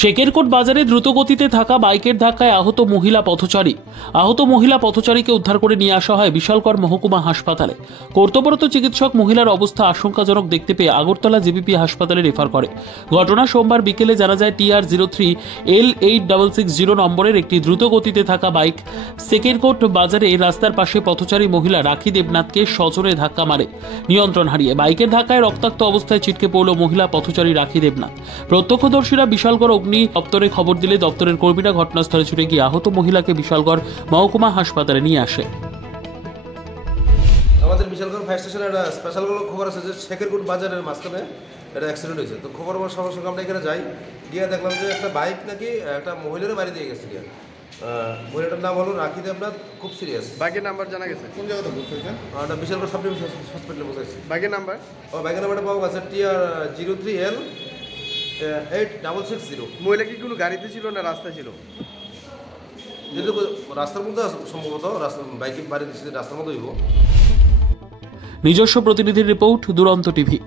শেকেরকোট বাজারে দ্রুতগতিতে থাকা বাইকের ধাক্কায় আহত মহিলা পথচারীকে উদ্ধার করে নিয়ে আসা হয় বিশালগড় মহকুমা হাসপাতালে। কর্তব্যরত চিকিৎসক মহিলার অবস্থা আশঙ্কাজনক দেখতে পেয়ে আগরতলা জেবিপি হাসপাতালে রেফার করে। ঘটনা সোমবার বিকেলে জানা যায় TR03L8660 নম্বরের একটি দ্রুতগতিতে থাকা বাইক শেকেরকোট বাজারে রাস্তার পাশে পথচারী মহিলা রাখি দেবনাথকে সজোরে ধাক্কা মারে। নিয়ন্ত্রণ হারিয়ে বাইকের ধাক্কায় রক্তাক্ত অবস্থায় ছিটকে পড়ল মহিলা পথচারী রাখি দেবনাথ। প্রত্যক্ষদর্শীরা বিশালগড় অগ্নি দপ্তরে খবর দিলে দপ্তরের কর্মীরা ঘটনাস্থলে ছুটে গিয়ে আহত মহিলাকে বিশালগড় মহকুমা হাসপাতালে নিয়ে আসে। আমাদের বিশালগড় ফায়ার স্টেশনে একটা স্পেশাল খবর আছে যে শেকেরকোট বাজারের মাঝখানে একটা অ্যাক্সিডেন্ট হয়েছে। তো খবর পাওয়ার সঙ্গে সঙ্গে আমরা এখানে যাই, গিয়ে দেখলাম যে একটা বাইক নাকি একটা মহিলার বাড়ি দিয়ে গেছে। মহিলাটার নাম হলো রাখি দেবনাথ, খুব সিরিয়াস। বাইকের নাম্বার জানা গেছে? কোন জায়গাতে বুঝতেছেন? বিশালগড় সাব ডিভিশন হসপিটালে বসেছি। বাইকের নাম্বার? বাইকের নাম্বারটা পাওয়া গেছে TR03L8660। মহিলা কি কোনো গাড়িতে ছিল না রাস্তায় ছিল? যেহেতু রাস্তার মধ্যে সম্ভবত বাইকের বাড়ি দিচ্ছে, রাস্তার মধ্যে হইব। নিজস্ব প্রতিনিধির রিপোর্ট, দুরন্ত টিভি।